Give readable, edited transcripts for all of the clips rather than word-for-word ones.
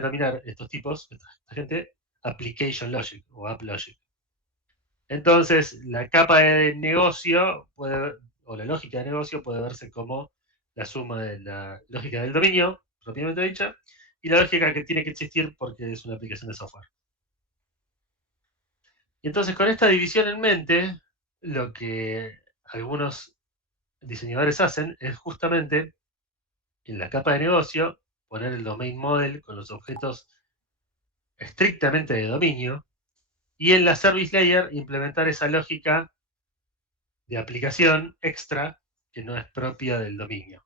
denominar estos tipos, esta gente, application logic o app logic. Entonces, la capa de negocio o la lógica de negocio puede verse como la suma de la lógica del dominio, propiamente dicha, y la lógica que tiene que existir porque es una aplicación de software. Y entonces, con esta división en mente, lo que algunos diseñadores hacen es justamente en la capa de negocio poner el domain model con los objetos estrictamente de dominio y en la service layer implementar esa lógica de aplicación extra que no es propia del dominio.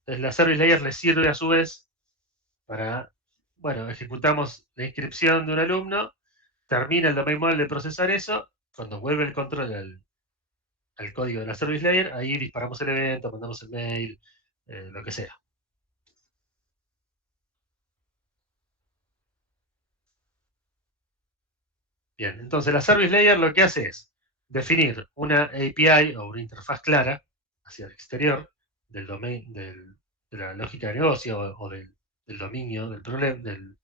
Entonces la service layer le sirve a su vez para, bueno, ejecutamos la inscripción de un alumno, termina el domain model de procesar eso, cuando vuelve el control al código de la service layer, ahí disparamos el evento, mandamos el mail, lo que sea. Bien, entonces la service layer lo que hace es definir una API o una interfaz clara hacia el exterior del domain, de la lógica de negocio o del dominio, del problema, de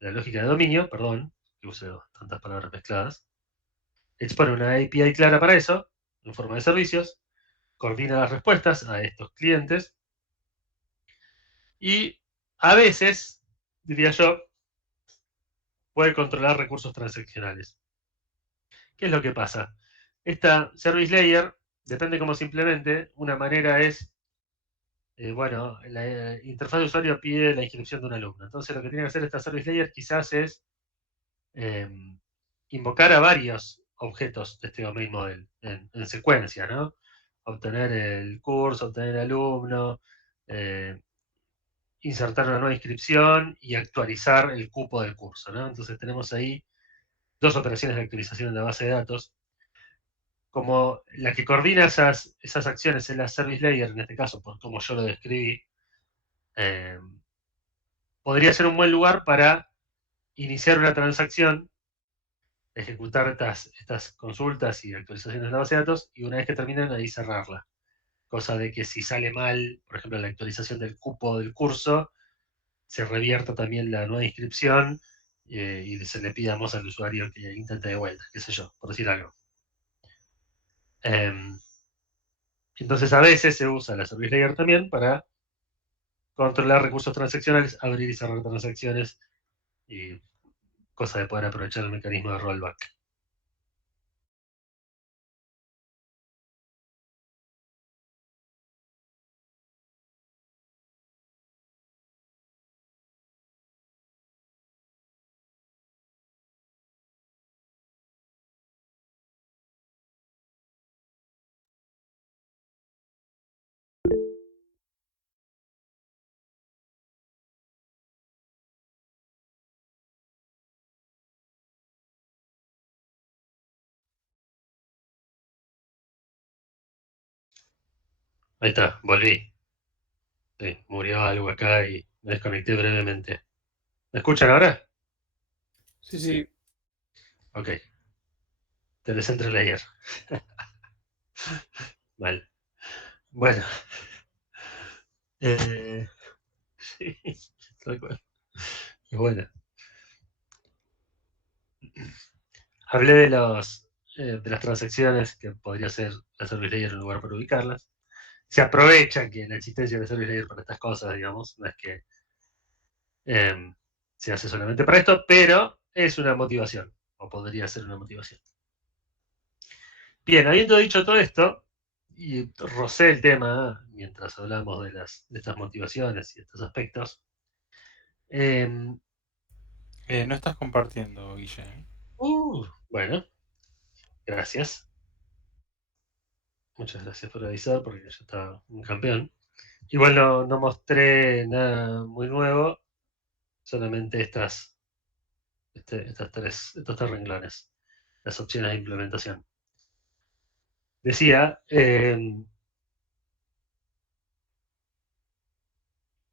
la lógica de dominio, perdón, que use tantas palabras mezcladas. Expone una API clara para eso, en forma de servicios, coordina las respuestas a estos clientes y a veces, diría yo, puede controlar recursos transaccionales. ¿Qué es lo que pasa? Esta service layer, depende cómo se implemente, una manera es, bueno, la interfaz de usuario pide la inscripción de un alumno. Entonces lo que tiene que hacer esta service layer quizás es eh, invocar a varios objetos de este domain model en secuencia, ¿no? Obtener el curso, obtener el alumno, eh, insertar una nueva inscripción y actualizar el cupo del curso, ¿no? Entonces tenemos ahí dos operaciones de actualización en la base de datos. Como la que coordina esas acciones en la service layer, en este caso, por como yo lo describí, eh, podría ser un buen lugar para iniciar una transacción, ejecutar estas consultas y actualizaciones de la base de datos, y una vez que terminan, ahí cerrarla. Cosa de que si sale mal, por ejemplo, la actualización del cupo del curso, se revierta también la nueva inscripción y se le pidamos al usuario que intente de vuelta, qué sé yo, por decir algo. Entonces a veces se usa la service layer también para controlar recursos transaccionales, abrir y cerrar transacciones y cosa de poder aprovechar el mecanismo de rollback. Ahí está, volví. Sí, murió algo acá y me desconecté brevemente. ¿Me escuchan ahora? Sí, sí. Ok. Telecentro Layer. Mal. Bueno. Sí, tal cual. Y bueno. Hablé de las transacciones que podría ser la service layer un lugar para ubicarlas. Se aprovecha que la existencia de la service layer para estas cosas, digamos, no es que se hace solamente para esto, pero es una motivación, o podría ser una motivación. Bien, habiendo dicho todo esto, y rocé el tema mientras hablamos de estas motivaciones y estos aspectos, eh, No estás compartiendo, Guille. bueno, gracias. Muchas gracias por avisar, porque ya está un campeón. Igual no mostré nada muy nuevo, solamente estos tres renglones, las opciones de implementación. Decía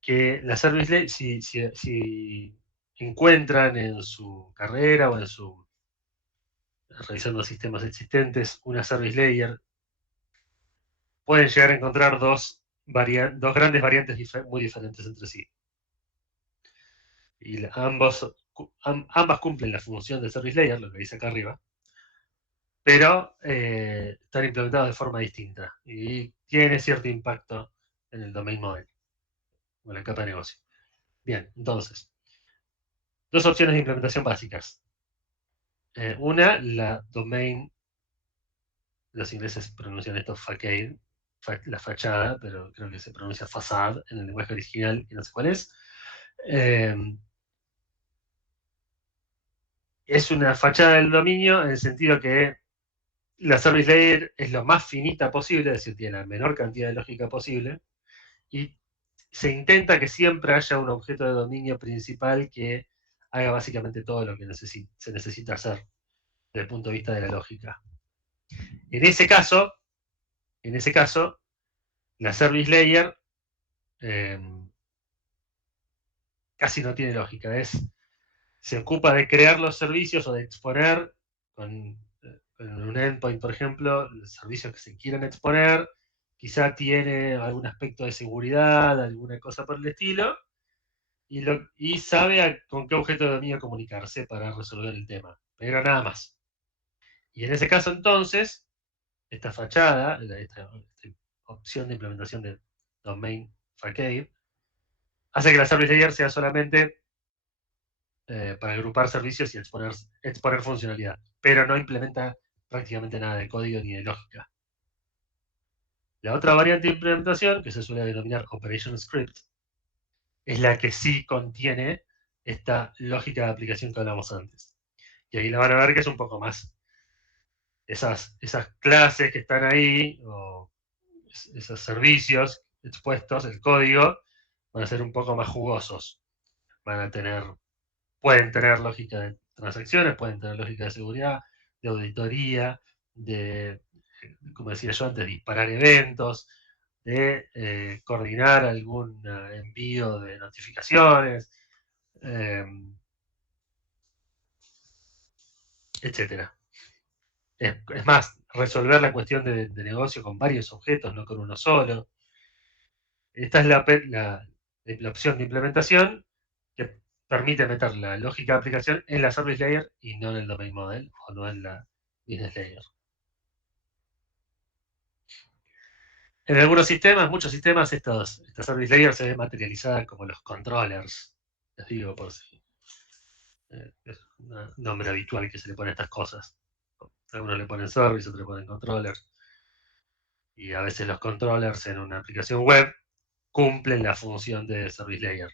que la service si encuentran en su carrera o revisando sistemas existentes una service layer, pueden llegar a encontrar dos grandes variantes muy diferentes entre sí. y ambas cumplen la función de service layer, lo que dice acá arriba, pero están implementados de forma distinta y tiene cierto impacto en el domain model o en la capa de negocio. Bien, entonces, dos opciones de implementación básicas. Una, la domain, los ingleses pronuncian esto facade, la fachada, pero creo que se pronuncia facade en el lenguaje original y no sé cuál es. Es una fachada del dominio en el sentido que la service layer es lo más finita posible, es decir, tiene la menor cantidad de lógica posible, y se intenta que siempre haya un objeto de dominio principal que haga básicamente todo lo que se necesita hacer desde el punto de vista de la lógica. En ese caso, la service layer casi no tiene lógica. Se ocupa de crear los servicios o de exponer con un endpoint, por ejemplo, los servicios que se quieren exponer. Quizá tiene algún aspecto de seguridad, alguna cosa por el estilo, y sabe con qué objeto de dominio comunicarse para resolver el tema, pero nada más. Y en ese caso, entonces, esta fachada, esta opción de implementación de Domain Facade, hace que la service layer sea solamente para agrupar servicios y exponer funcionalidad, pero no implementa prácticamente nada de código ni de lógica. La otra variante de implementación, que se suele denominar Operation Script, es la que sí contiene esta lógica de aplicación que hablamos antes. Y ahí la van a ver que es un poco más. Esas clases que están ahí, o esos servicios expuestos, el código, van a ser un poco más jugosos. Pueden tener lógica de transacciones, pueden tener lógica de seguridad, de auditoría, de, como decía yo antes, disparar eventos, de coordinar algún envío de notificaciones, etcétera. Es más, resolver la cuestión de negocio con varios objetos, no con uno solo. Esta es la opción de implementación que permite meter la lógica de aplicación en la service layer y no en el domain model o no en la business layer. En algunos sistemas, muchos sistemas, esta service layer se ve materializada como los controllers. Les digo por si es un nombre habitual que se le pone a estas cosas. Algunos le ponen service, otros le ponen controllers. Y a veces los controllers en una aplicación web cumplen la función de service layer.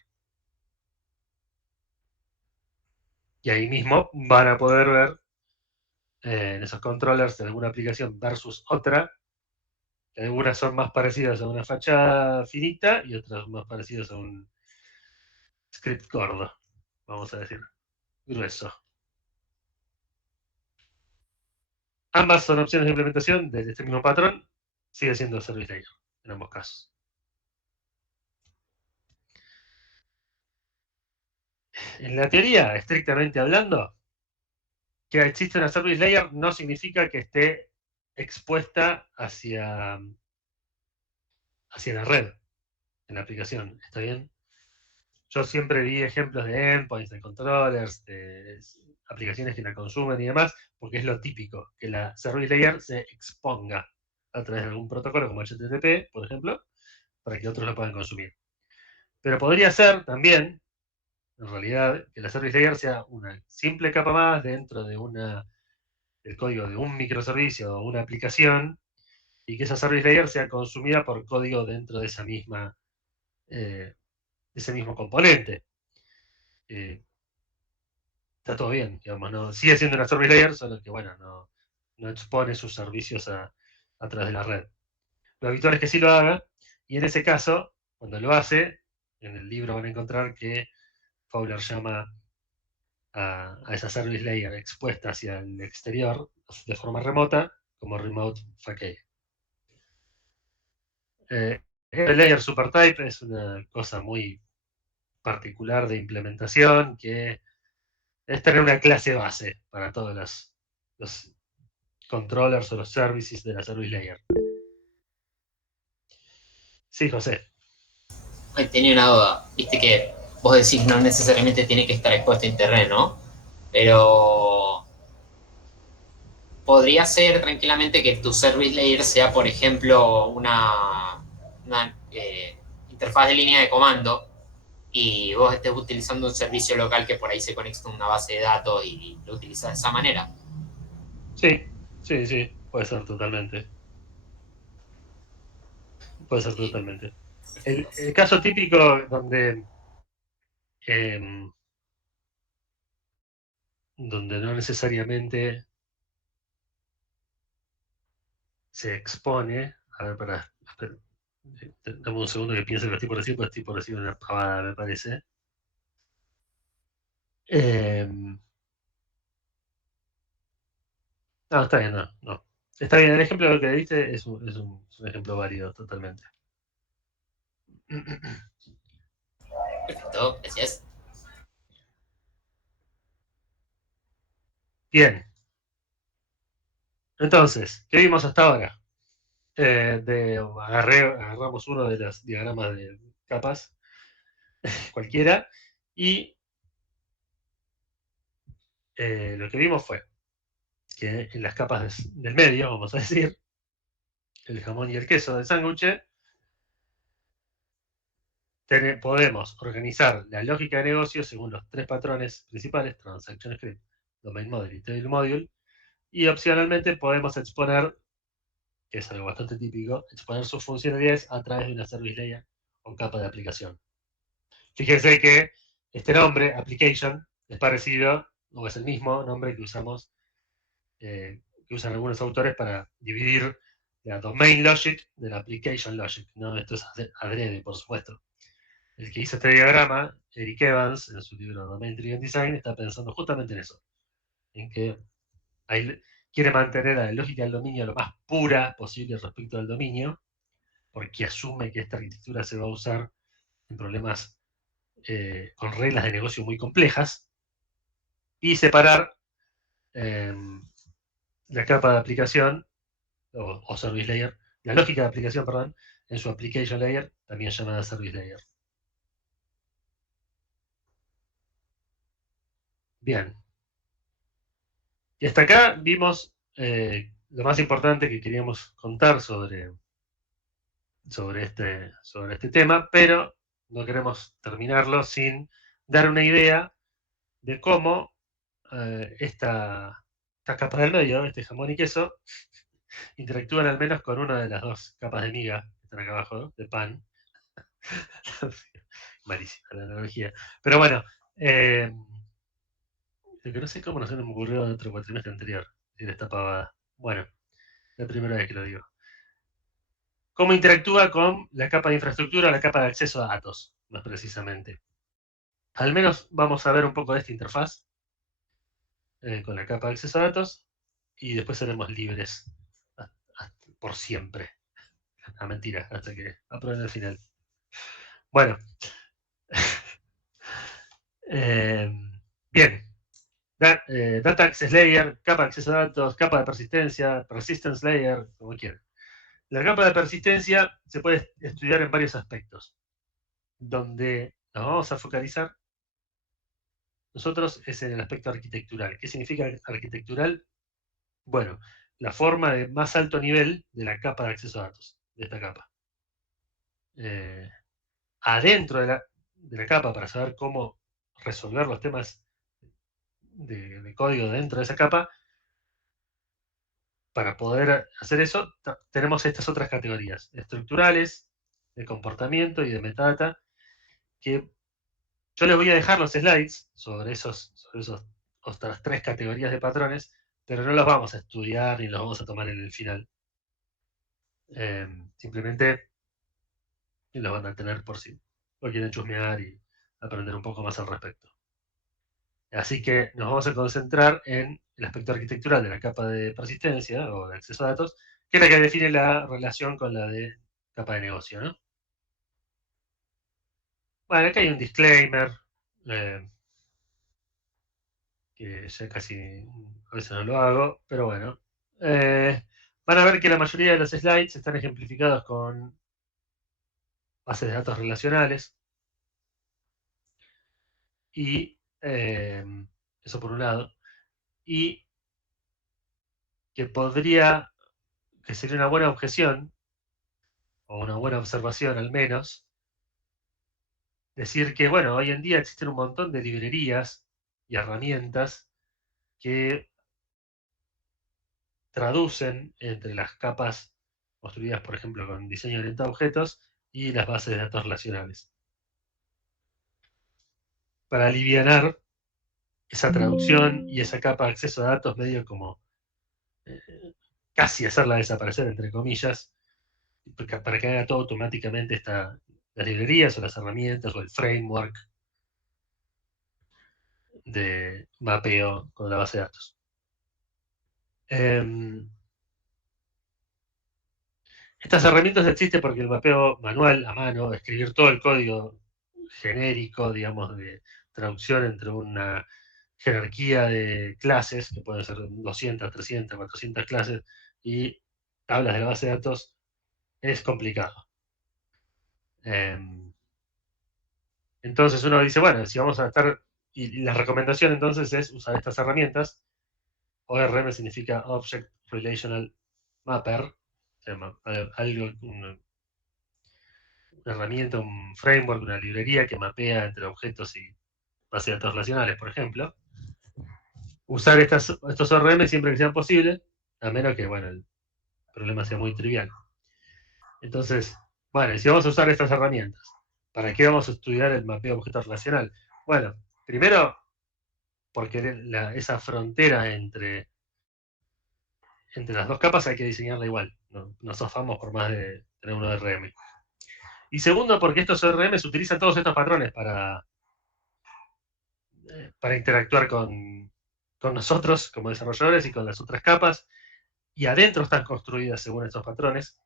Y ahí mismo van a poder ver en esos controllers de alguna aplicación versus otra, que algunas son más parecidas a una fachada finita y otras más parecidas a un script gordo, vamos a decir, grueso. Ambas son opciones de implementación de este mismo patrón, sigue siendo service layer en ambos casos. En la teoría, estrictamente hablando, que existe una service layer no significa que esté expuesta hacia la red en la aplicación. ¿Está bien? Yo siempre vi ejemplos de endpoints, de controllers, de aplicaciones que la consumen y demás, porque es lo típico, que la service layer se exponga a través de algún protocolo como HTTP, por ejemplo, para que otros lo puedan consumir. Pero podría ser también, en realidad, que la service layer sea una simple capa más dentro de del código de un microservicio o una aplicación, y que esa service layer sea consumida por código dentro de esa misma, ese mismo componente. Está todo bien, digamos, no, sigue siendo una service layer, solo que bueno, no expone sus servicios a través de la red. Lo habitual es que sí lo haga, y en ese caso, cuando lo hace, en el libro van a encontrar que Fowler llama a esa service layer expuesta hacia el exterior de forma remota como remote facade. El layer supertype es una cosa muy particular de implementación que es tener una clase base para todos los controllers o los services de la service layer. Sí, José. Ay, tenía una duda. Viste que vos decís no necesariamente tiene que estar expuesto a internet, ¿no? Pero podría ser tranquilamente que tu service layer sea, por ejemplo, una interfaz de línea de comando y vos estés utilizando un servicio local que por ahí se conecta a una base de datos y lo utilizas de esa manera. Sí, sí, sí, puede ser totalmente. Puede ser Sí, totalmente. perfecto. El caso típico eh, donde no necesariamente se expone. A ver, espera, dame un segundo que piense que estoy por decir una pavada, me parece. Eh, no, está bien, no, no. Está bien, el ejemplo que diste es un ejemplo válido totalmente. Perfecto, gracias. Bien, entonces, ¿qué vimos hasta ahora? Agarramos uno de los diagramas de capas, cualquiera, y lo que vimos fue que en las capas del medio, vamos a decir, el jamón y el queso del sándwich, podemos organizar la lógica de negocio según los tres patrones principales: Transaction Script, Domain Model y Tail Module, y opcionalmente podemos exponer, que es algo bastante típico, exponer sus funcionalidades a través de una service layer o capa de aplicación. Fíjense que este nombre, application, es parecido o es el mismo nombre que usamos, que usan algunos autores para dividir la domain logic de la application logic. ¿No? Esto es adrede, por supuesto. El que hizo este diagrama, Eric Evans, en su libro Domain Driven Design, está pensando justamente en eso, en que quiere mantener a la lógica del dominio lo más pura posible respecto al dominio, porque asume que esta arquitectura se va a usar en problemas con reglas de negocio muy complejas, y separar eh, la capa de aplicación o service layer, la lógica de aplicación, perdón, en su application layer, también llamada service layer. Bien. Y hasta acá vimos lo más importante que queríamos contar sobre este tema, pero no queremos terminarlo sin dar una idea de cómo esta capa del medio, este jamón y queso, interactúan al menos con una de las dos capas de miga que están acá abajo, ¿no? De pan. Malísima la analogía. Pero bueno, lo que no sé cómo no se me ocurrió en otro cuatrimestre anterior, decir esta pavada. Bueno, la primera vez que lo digo. ¿Cómo interactúa con la capa de infraestructura, la capa de acceso a datos, más precisamente? Al menos vamos a ver un poco de esta interfaz con la capa de acceso a datos y después seremos libres por siempre. Ah, mentira, hasta que aprueben el final. Bueno, eh, bien. Data Access Layer, capa de acceso a datos, capa de persistencia, Persistence Layer, como quieran. La capa de persistencia se puede estudiar en varios aspectos. Donde nos vamos a focalizar nosotros es en el aspecto arquitectural. ¿Qué significa arquitectural? Bueno, la forma de más alto nivel de la capa de acceso a datos, de esta capa. Eh, Adentro de la capa, para saber cómo resolver los temas de código dentro de esa capa, para poder hacer eso, tenemos estas otras categorías, estructurales, de comportamiento y de metadata, que yo les voy a dejar los slides sobre esos otras tres categorías de patrones, pero no los vamos a estudiar ni los vamos a tomar en el final. Simplemente los van a tener por si lo quieren chusmear y aprender un poco más al respecto. Así que nos vamos a concentrar en el aspecto arquitectural de la capa de persistencia o de acceso a datos, que es la que define la relación con la de capa de negocio, ¿no? Bueno, acá hay un disclaimer, eh, que ya casi a veces no lo hago, pero bueno. Van a ver que la mayoría de los slides están ejemplificados con bases de datos relacionales. Y eso por un lado. Y que sería una buena objeción, o una buena observación al menos, decir que, bueno, hoy en día existen un montón de librerías y herramientas que traducen entre las capas construidas, por ejemplo, con diseño orientado a objetos y las bases de datos relacionales. Para alivianar esa traducción y esa capa de acceso a datos medio como casi hacerla desaparecer, entre comillas, para que haga todo automáticamente las librerías o las herramientas o el framework de mapeo con la base de datos. Estas herramientas existen porque el mapeo manual, a mano, escribir todo el código genérico, digamos, de traducción entre una jerarquía de clases, que pueden ser 200, 300, 400 clases, y tablas de la base de datos, es complicado. Entonces uno dice, bueno, si vamos a estar, y la recomendación entonces es usar estas herramientas. ORM significa Object Relational Mapper, una herramienta, un framework, una librería que mapea entre objetos y bases de datos relacionales, por ejemplo. Usar estos ORM siempre que sea posible, a menos que, bueno, el problema sea muy trivial. Entonces, bueno, si vamos a usar estas herramientas, ¿para qué vamos a estudiar el mapeo de objetos relacional? Bueno, primero, porque esa frontera entre las dos capas hay que diseñarla igual. No nos zafamos por más de tener un ORM. Y segundo, porque estos ORM utilizan todos estos patrones para interactuar con nosotros como desarrolladores y con las otras capas. Y adentro están construidas según estos patrones.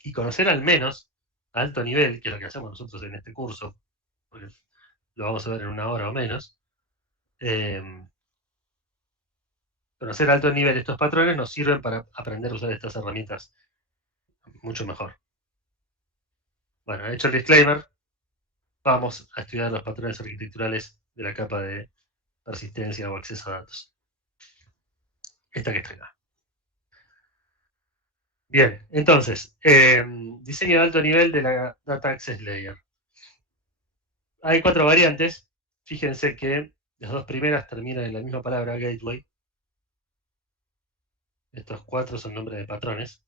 Y conocer al menos a alto nivel, que es lo que hacemos nosotros en este curso, porque lo vamos a ver en una hora o menos, conocer a alto nivel estos patrones nos sirven para aprender a usar estas herramientas mucho mejor. Bueno, hecho el disclaimer, vamos a estudiar los patrones arquitecturales de la capa de persistencia o acceso a datos. Esta que está acá. Bien, entonces, diseño de alto nivel de la Data Access Layer. Hay 4 variantes. Fíjense que las dos primeras terminan en la misma palabra, gateway. Estos 4 son nombres de patrones.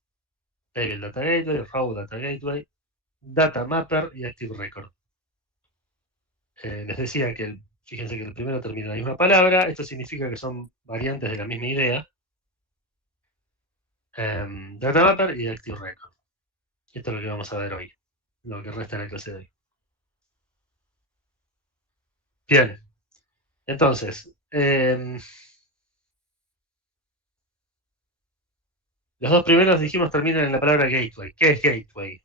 Table Data Gateway, Raw Data Gateway, Data Mapper y Active Record. Les decía que, fíjense que el primero termina en la misma palabra. Esto significa que son variantes de la misma idea. Data Mapper y Active Record. Esto es lo que vamos a ver hoy, lo que resta en la clase de hoy. Bien, entonces, los dos primeros dijimos terminan en la palabra gateway. ¿Qué es gateway?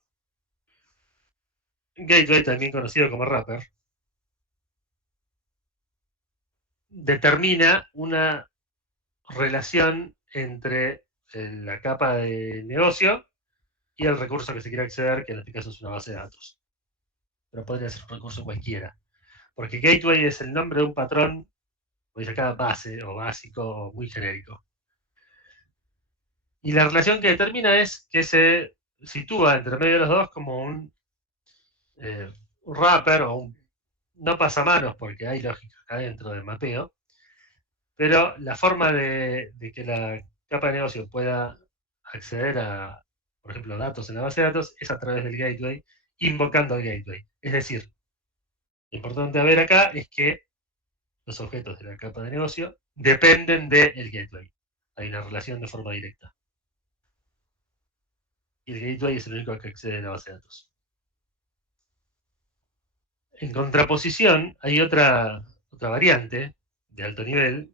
Gateway, también conocido como wrapper, determina una relación entre la capa de negocio y el recurso que se quiere acceder, que en este caso es una base de datos. Pero podría ser un recurso cualquiera. Porque gateway es el nombre de un patrón, o dice acá base o básico o muy genérico. Y la relación que determina es que se sitúa entre medio de los dos como un wrapper o un no pasamanos, porque hay lógica acá dentro del mapeo, pero la forma de que la capa de negocio pueda acceder a, por ejemplo, datos en la base de datos es a través del gateway, invocando el gateway. Es decir, lo importante a ver acá es que los objetos de la capa de negocio dependen del gateway. Hay una relación de forma directa. Y el gateway es el único que accede a la base de datos. En contraposición, hay otra variante de alto nivel,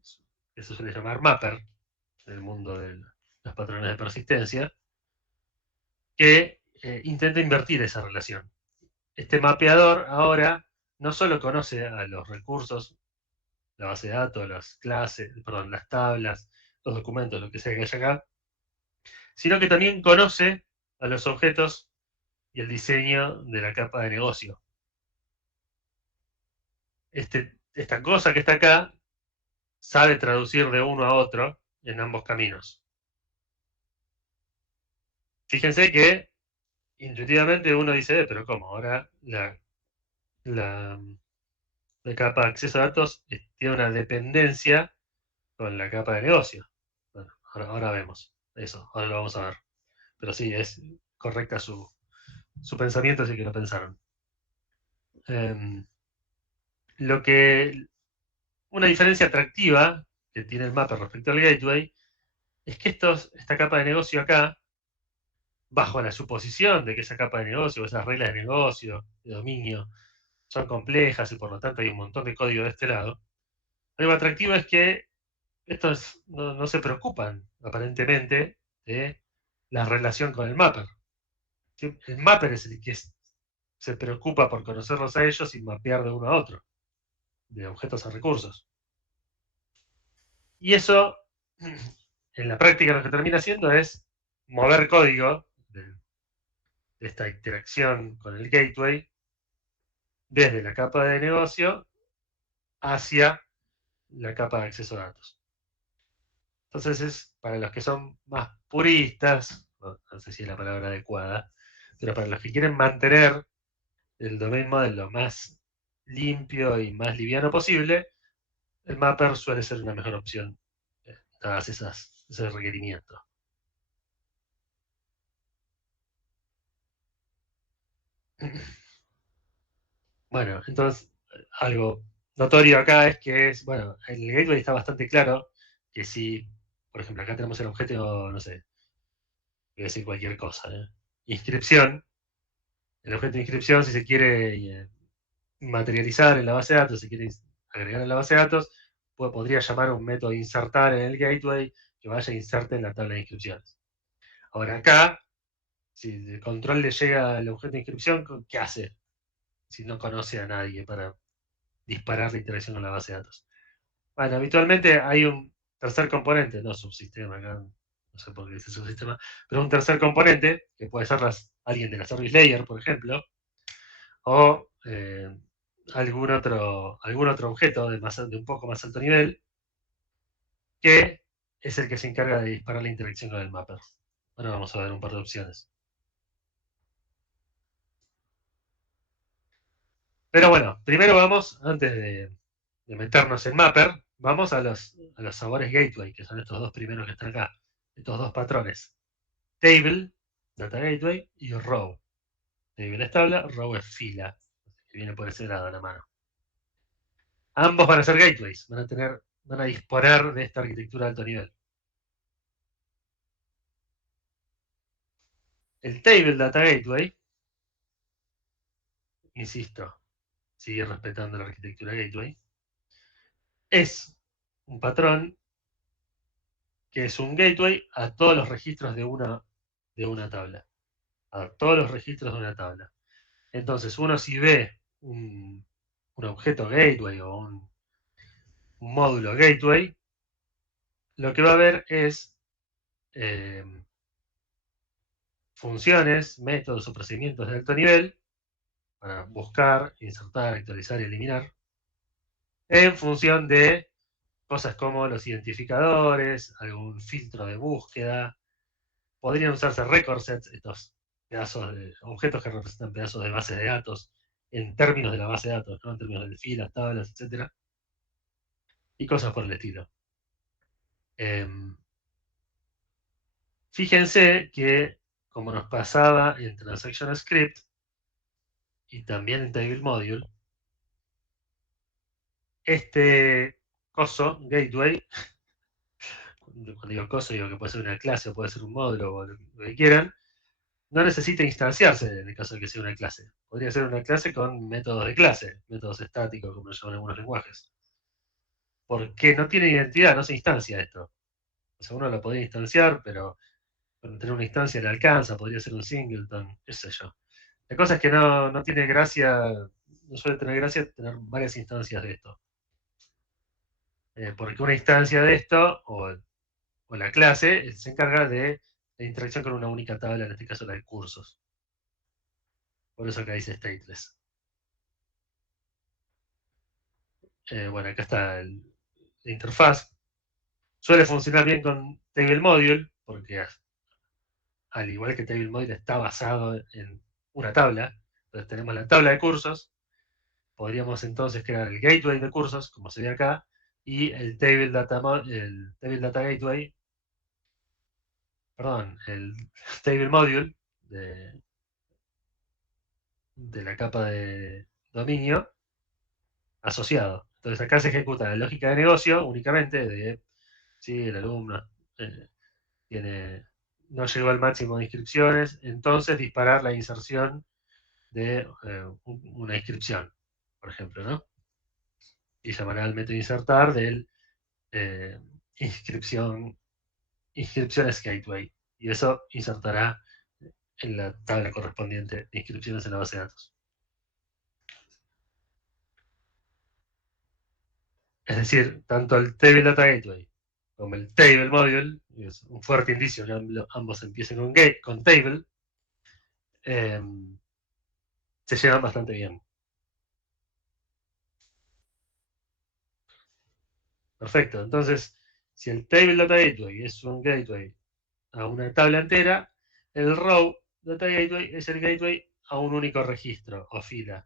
que se suele llamar mapper, en el mundo de los patrones de persistencia, que intenta invertir esa relación. Este mapeador ahora no solo conoce a los recursos, la base de datos, las clases, perdón, las tablas, los documentos, lo que sea que haya acá, sino que también conoce a los objetos y el diseño de la capa de negocio. Este esta cosa que está acá sabe traducir de uno a otro en ambos caminos. Fíjense que intuitivamente uno dice, pero ¿cómo? Ahora la capa de acceso a datos tiene una dependencia con la capa de negocio. Bueno, ahora vemos eso, ahora lo vamos a ver. Pero sí, es correcta su pensamiento, así que lo pensaron. Lo que una diferencia atractiva que tiene el mapper respecto al gateway es que esta capa de negocio acá, bajo la suposición de que esa capa de negocio, esas reglas de negocio, de dominio, son complejas y por lo tanto hay un montón de código de este lado, algo atractivo es que estos no se preocupan aparentemente de la relación con el mapper. ¿Sí? El mapper es el que se preocupa por conocerlos a ellos y mapear de uno a otro, de objetos a recursos. Y eso, en la práctica, lo que termina haciendo es mover código de esta interacción con el gateway desde la capa de negocio hacia la capa de acceso a datos. Entonces es para los que son más puristas, no sé si es la palabra adecuada, pero para los que quieren mantener el domain model lo más limpio y más liviano posible, el mapper suele ser una mejor opción, dadas ese requerimiento. Bueno, entonces, algo notorio acá es que bueno, el gateway está bastante claro que si, por ejemplo, acá tenemos el objeto, no sé, voy a decir cualquier cosa, inscripción, el objeto de inscripción, si se quiere materializar en la base de datos, si quiere agregar en la base de datos, podría llamar a un método insertar en el gateway que vaya a inserte en la tabla de inscripciones. Ahora acá, si el control le llega al objeto de inscripción, ¿qué hace? Si no conoce a nadie para disparar la interacción con la base de datos. Bueno, habitualmente hay un tercer componente, no subsistema, acá no sé por qué dice subsistema, pero un tercer componente, que puede ser alguien de la service layer, por ejemplo, o algún otro objeto de un poco más alto nivel, que es el que se encarga de disparar la interacción con el mapper. Ahora vamos a ver un par de opciones. Pero bueno, primero vamos, antes de meternos en mapper, vamos a los sabores gateway, que son estos dos primeros que están acá, estos dos patrones. Table, data gateway, y row. Table es tabla, row es fila, que viene por ese lado a la mano. Ambos van a ser gateways, van a disponer de esta arquitectura de alto nivel. El Table Data Gateway, insisto, sigue respetando la arquitectura Gateway, es un patrón que es un gateway a todos los registros de una tabla. A todos los registros de una tabla. Entonces, uno si ve un objeto gateway o un módulo gateway, lo que va a ver es funciones, métodos o procedimientos de alto nivel para buscar, insertar, actualizar y eliminar en función de cosas como los identificadores, algún filtro de búsqueda. Podrían usarse record sets, estos pedazos de objetos que representan pedazos de bases de datos en términos de la base de datos, ¿no? En términos de filas, tablas, etc. Y cosas por el estilo. Fíjense que, como nos pasaba en Transaction Script y también en Table Module, este coso, gateway, cuando digo coso, digo que puede ser una clase o puede ser un módulo o lo que quieran, no necesita instanciarse en el caso de que sea una clase. Podría ser una clase con métodos de clase, métodos estáticos, como lo llaman algunos lenguajes. Porque no tiene identidad, no se instancia esto. O sea, uno lo podría instanciar, pero para tener una instancia le alcanza, podría ser un singleton, qué sé yo. La cosa es que no tiene gracia, no suele tener gracia tener varias instancias de esto. Porque una instancia de esto, o la clase, se encarga de la interacción con una única tabla, en este caso la de cursos. Por eso acá dice stateless. bueno, acá está la interfaz. Suele funcionar bien con Table Module, porque al igual que Table Module está basado en una tabla. Entonces tenemos la tabla de cursos. Podríamos entonces crear el gateway de cursos, como se ve acá, y el Table Data Gateway, perdón, el Table Module de la capa de dominio asociado. Entonces acá se ejecuta la lógica de negocio únicamente de si el alumno no llegó al máximo de inscripciones, entonces disparar la inserción de una inscripción, por ejemplo, ¿no? Y llamará al método insertar del eh, inscripciones gateway. Y eso insertará en la tabla correspondiente de inscripciones en la base de datos. Es decir, tanto el Table Data Gateway como el Table Module, y es un fuerte indicio que ambos empiecen con Table, se llevan bastante bien. Perfecto, entonces, si el Table Data Gateway es un gateway a una tabla entera, el Row Data Gateway es el gateway a un único registro o fila.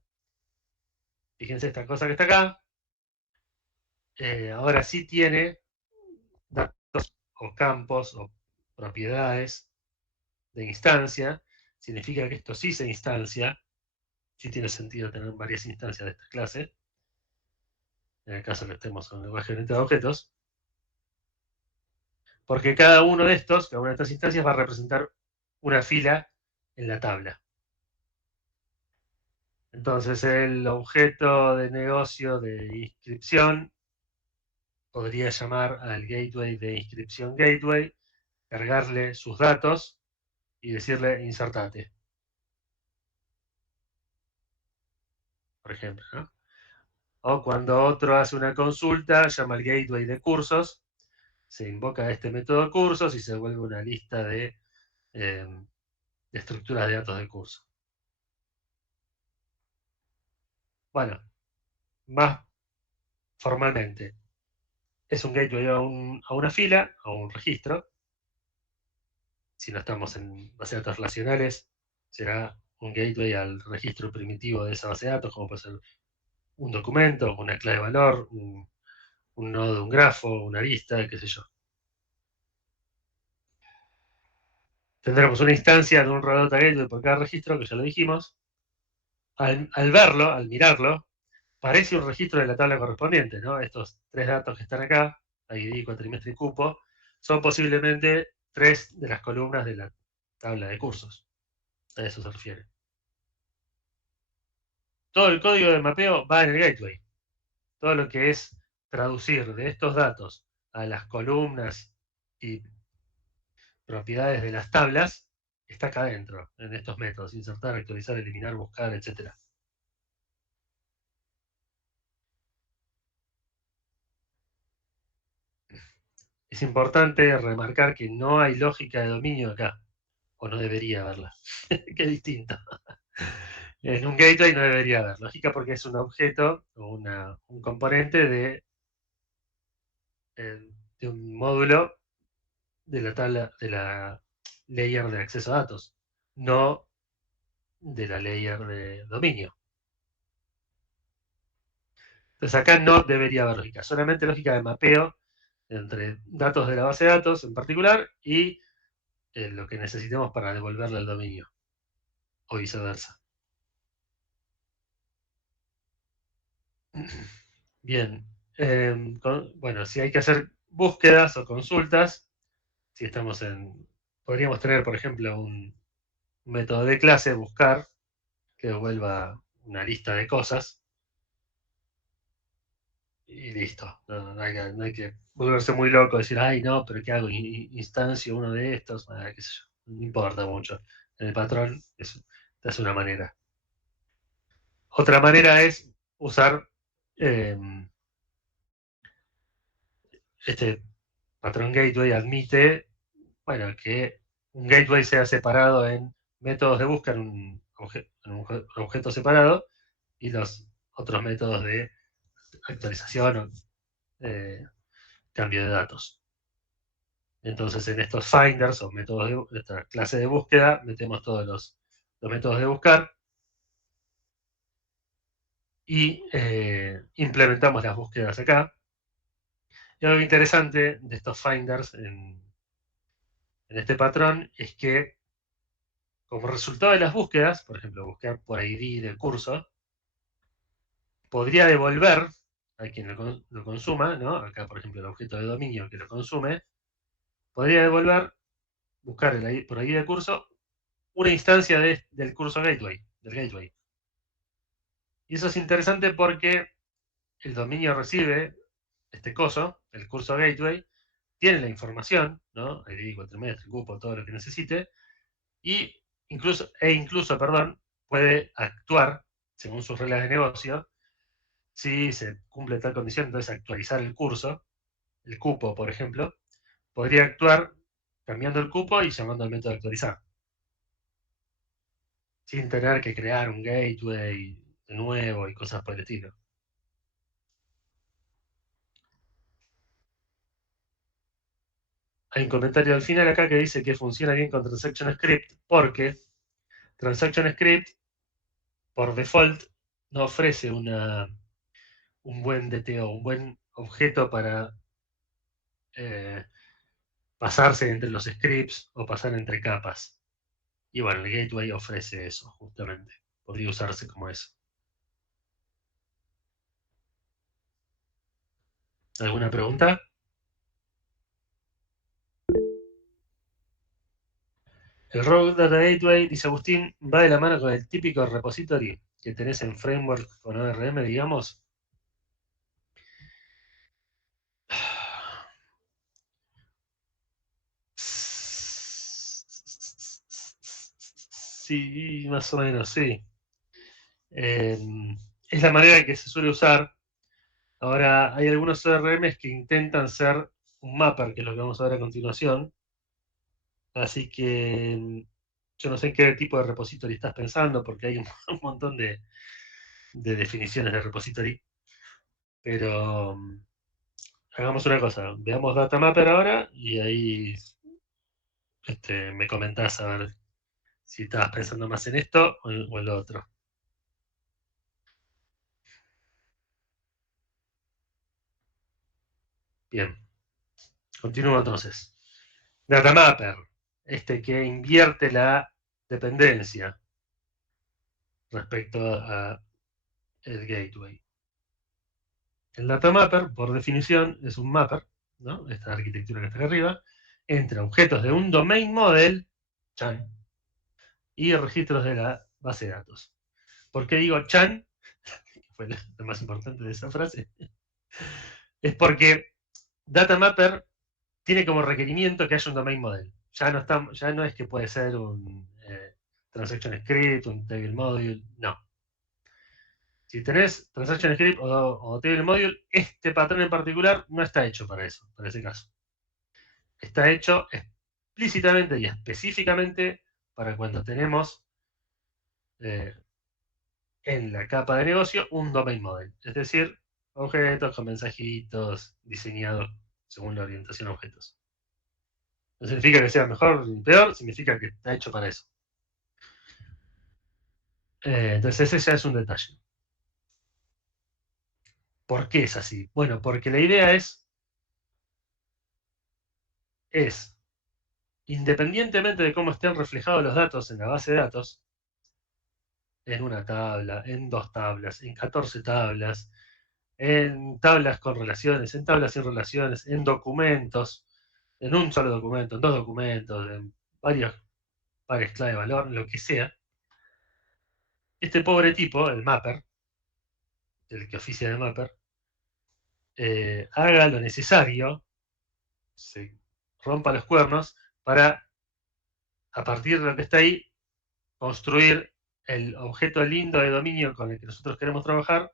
Fíjense esta cosa que está acá. Ahora sí tiene datos o campos o propiedades de instancia. Significa que esto sí se instancia. Sí tiene sentido tener varias instancias de esta clase. En el caso que estemos en un lenguaje orientado a objetos. Porque cada una de estas instancias va a representar una fila en la tabla. Entonces el objeto de negocio de inscripción podría llamar al gateway de inscripción gateway, cargarle sus datos y decirle insertate. Por ejemplo, ¿no? O cuando otro hace una consulta, llama al gateway de cursos, se invoca este método cursos y se vuelve una lista de estructuras de datos de curso. Bueno, más formalmente, es un gateway a una fila, a un registro. Si no estamos en base de datos relacionales, será un gateway al registro primitivo de esa base de datos, como puede ser un documento, una clave de valor, un nodo de un grafo, una lista, qué sé yo. Tendremos una instancia de un raw data gateway por cada registro, que ya lo dijimos. Al verlo, al mirarlo, parece un registro de la tabla correspondiente, ¿no? Estos tres datos que están acá, ID, cuatrimestre y cupo, son posiblemente tres de las columnas de la tabla de cursos. A eso se refiere. Todo el código de mapeo va en el gateway. Todo lo que es traducir de estos datos a las columnas y propiedades de las tablas está acá adentro, en estos métodos: insertar, actualizar, eliminar, buscar, etc. Es importante remarcar que no hay lógica de dominio acá, o no debería haberla. Qué distinto. En un gateway no debería haber lógica porque es un objeto o un componente de un módulo de la tabla, de la layer de acceso a datos, no de la layer de dominio. Entonces acá no debería haber lógica, solamente lógica de mapeo entre datos de la base de datos en particular y lo que necesitemos para devolverle al dominio, o viceversa. Bien, bueno, si hay que hacer búsquedas o consultas, si estamos podríamos tener, por ejemplo, un método de clase, buscar, que devuelva una lista de cosas, y listo. No hay que volverse muy loco, decir, ay, no, pero ¿qué hago? Instancio uno de estos, qué sé yo, no importa mucho. En el patrón te hace una manera. Otra manera es usar este patrón gateway admite, bueno, que un gateway sea separado en métodos de búsqueda en un objeto separado y los otros métodos de actualización o cambio de datos. Entonces, en estos finders o métodos de esta clase de búsqueda, metemos todos los métodos de buscar y implementamos las búsquedas acá. Y algo interesante de estos finders en este patrón es que, como resultado de las búsquedas, por ejemplo, buscar por ID del curso, podría devolver a quien lo consuma, ¿no? Acá, por ejemplo, el objeto de dominio que lo consume, podría devolver, buscar por ID del curso, una instancia del curso gateway, del gateway. Y eso es interesante porque el dominio recibe este coso, el curso gateway, tiene la información, ¿no? ID, cuatrimestre, cupo, todo lo que necesite, y incluso, puede actuar según sus reglas de negocio. Si se cumple tal condición, entonces actualizar el curso, el cupo, por ejemplo, podría actuar cambiando el cupo y llamando al método actualizar, sin tener que crear un gateway de nuevo y cosas por el estilo. Hay un comentario al final acá que dice que funciona bien con Transaction Script porque Transaction Script, por default, no ofrece un buen DTO, un buen objeto para pasarse entre los scripts o pasar entre capas. Y bueno, el gateway ofrece eso, justamente. Podría usarse como eso. ¿Alguna pregunta? El Rogue Data Gateway, dice Agustín, va de la mano con el típico repository que tenés en Framework con ORM, digamos. Sí, más o menos, sí. Es la manera que se suele usar. Ahora, hay algunos ORMs que intentan ser un mapper, que es lo que vamos a ver a continuación. Así que yo no sé en qué tipo de repository estás pensando, porque hay un montón de definiciones de repository. Pero hagamos una cosa, veamos Datamapper ahora y ahí me comentás a ver si estabas pensando más en esto o en lo otro. Bien, continúo entonces. Datamapper, que invierte la dependencia respecto a el gateway. El datamapper, por definición, es un mapper, ¿no? Esta arquitectura que está acá arriba, entre objetos de un domain model, chan, y registros de la base de datos. ¿Por qué digo chan? Que fue lo más importante de esa frase. Es porque datamapper tiene como requerimiento que haya un domain model. Ya no es que puede ser un transaction script, un table module, no. Si tenés transaction script o table module, este patrón en particular no está hecho para eso, para ese caso. Está hecho explícitamente y específicamente para cuando tenemos en la capa de negocio un domain model. Es decir, objetos con mensajitos diseñados según la orientación a objetos. No significa que sea mejor ni peor, significa que está hecho para eso. Entonces ese ya es un detalle. ¿Por qué es así? Bueno, porque la idea es, independientemente de cómo estén reflejados los datos en la base de datos, en una tabla, en 2 tablas, en 14 tablas, en tablas con relaciones, en tablas sin relaciones, en documentos, en un solo documento, en 2 documentos, en varios pares clave de valor, lo que sea, este pobre tipo, el mapper, el que oficia de mapper, haga lo necesario, se rompa los cuernos, para, a partir de lo que está ahí, construir el objeto lindo de dominio con el que nosotros queremos trabajar,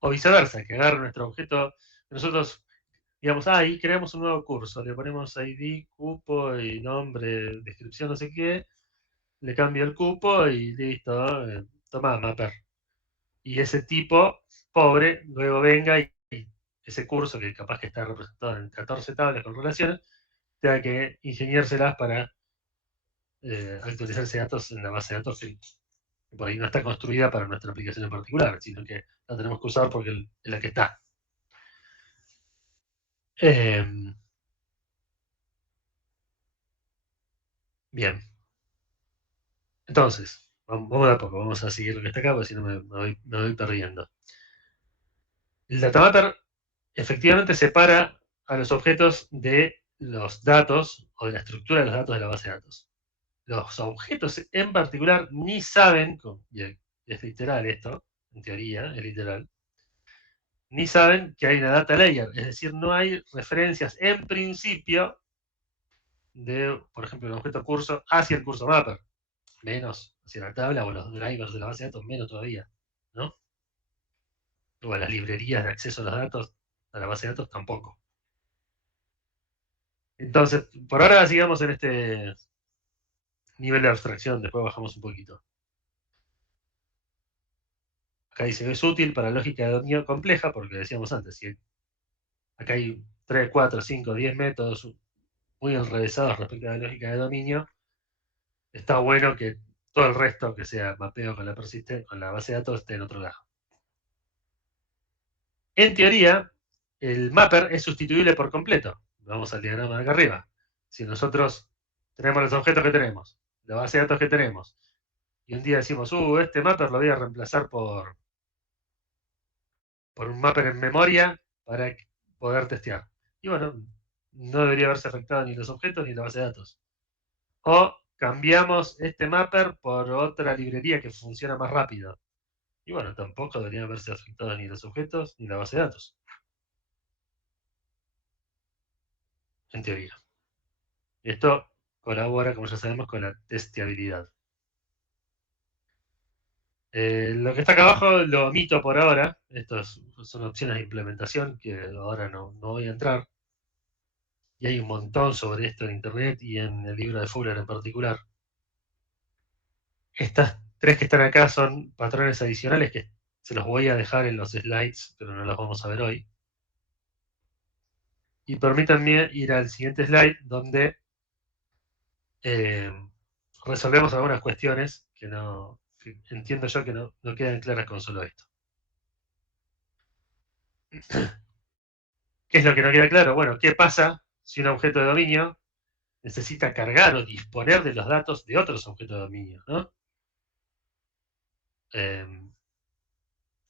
o viceversa, que agarre nuestro objeto, nosotros digamos, ahí creamos un nuevo curso, le ponemos ID, cupo y nombre, descripción, no sé qué, le cambio el cupo y listo, toma, mapper. Y ese tipo pobre luego venga y ese curso, que capaz que está representado en 14 tablas con relaciones, tenga que ingeniárselas para actualizar ese datos en la base de datos que por ahí no está construida para nuestra aplicación en particular, sino que la tenemos que usar porque es la que está. Bien. Entonces, vamos de a poco, vamos a seguir lo que está acá, porque si no me voy perdiendo. El datamapper efectivamente separa a los objetos de los datos o de la estructura de los datos de la base de datos. Los objetos en particular ni saben, y es literal esto, en teoría, es literal, ni saben que hay una data layer, es decir, no hay referencias en principio de, por ejemplo, el objeto curso hacia el curso mapper, menos hacia la tabla o los drivers de la base de datos, menos todavía, ¿no? O a las librerías de acceso a los datos, a la base de datos tampoco. Entonces, por ahora sigamos en este nivel de abstracción, después bajamos un poquito. Acá dice, es útil para lógica de dominio compleja, porque decíamos antes, si acá hay 3, 4, 5, 10 métodos muy enrevesados respecto a la lógica de dominio, está bueno que todo el resto, que sea mapeo con la base de datos, esté en otro lado. En teoría, el mapper es sustituible por completo. Vamos al diagrama de acá arriba. Si nosotros tenemos los objetos que tenemos, la base de datos que tenemos, y un día decimos, este mapper lo voy a reemplazar por un mapper en memoria para poder testear. Y bueno, no debería haberse afectado ni los objetos ni la base de datos. O cambiamos este mapper por otra librería que funciona más rápido. Y bueno, tampoco deberían haberse afectado ni los objetos ni la base de datos. En teoría. Esto colabora, como ya sabemos, con la testeabilidad. Lo que está acá abajo lo omito por ahora. Estas son opciones de implementación que ahora no voy a entrar. Y hay un montón sobre esto en internet y en el libro de Fowler en particular. Estas 3 que están acá son patrones adicionales que se los voy a dejar en los slides, pero no los vamos a ver hoy. Y permítanme ir al siguiente slide donde resolvemos algunas cuestiones que entiendo yo que no quedan claras con solo esto. ¿Qué es lo que no queda claro? Bueno, ¿qué pasa si un objeto de dominio necesita cargar o disponer de los datos de otros objetos de dominio, ¿no?